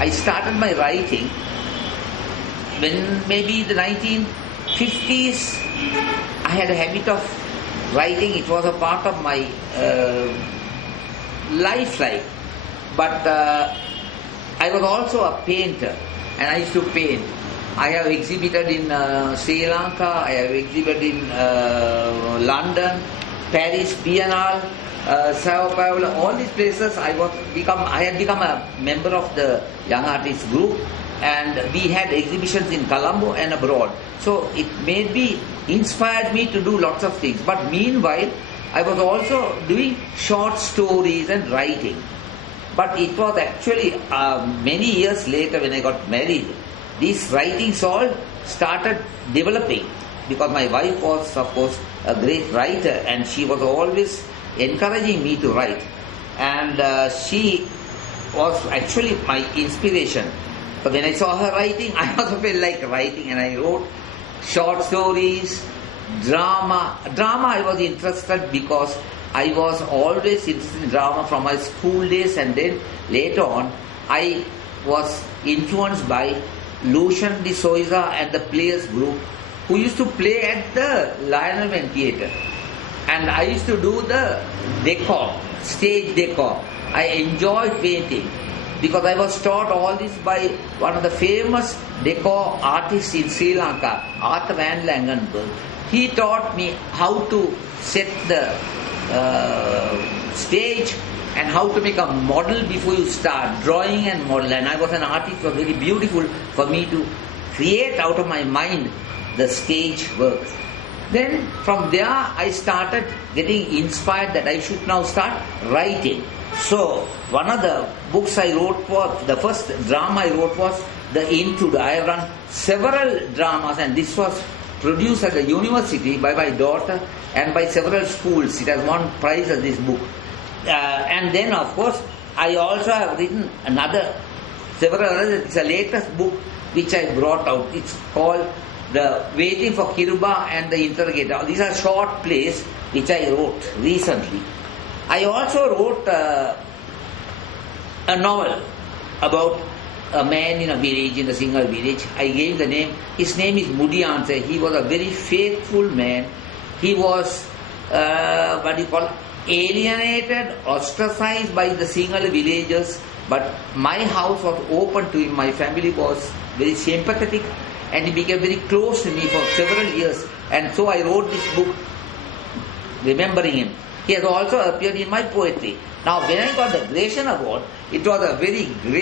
I started my writing when maybe the 1950s. I had a habit of writing. It was a part of my life. But I was also a painter, and I used to paint. I have exhibited in Sri Lanka, I have exhibited in London, Paris, Biennale, Sao Paulo, all these places. I had become a member of the Young Artists Group, and we had exhibitions in Colombo and abroad. So it inspired me to do lots of things. But meanwhile, I was also doing short stories and writing. But it was actually many years later when I got married, these writings all started developing, because my wife was, of course, a great writer, and she was always encouraging me to write. And she was actually my inspiration. So when I saw her writing, I also felt like writing, and I wrote short stories, drama. Drama I was interested because I was always interested in drama from my school days, and then later on I was influenced by Lucian de Souza and the Players Group, who used to play at the Lionel Mann Theatre. And I used to do the decor, stage decor. I enjoyed painting because I was taught all this by one of the famous decor artists in Sri Lanka, Arthur Van Langenberg. He taught me how to set the stage and how to make a model before you start drawing and model. And I was an artist. It was very beautiful for me to create out of my mind the stage work. Then from there I started getting inspired that I should now start writing. So one of the books I wrote was, the first drama I wrote was The Intruder. I have run several dramas, and this was produced at the university by my daughter and by several schools. It has won prizes, this book. And then, of course, I also have written several others. It's a latest book which I brought out. It's called The Waiting for Kiruba and the Interrogator. These are short plays which I wrote recently. I also wrote a novel about a man in a village, in a single village. I gave the name. His name is Mudiyanse. He was a very faithful man. He was alienated, ostracized by the single villagers, but my house was open to him. My family was very sympathetic, and he became very close to me for several years. And so I wrote this book remembering him. He has also appeared in my poetry. Now, when I got the Gratiaen Award, it was a very great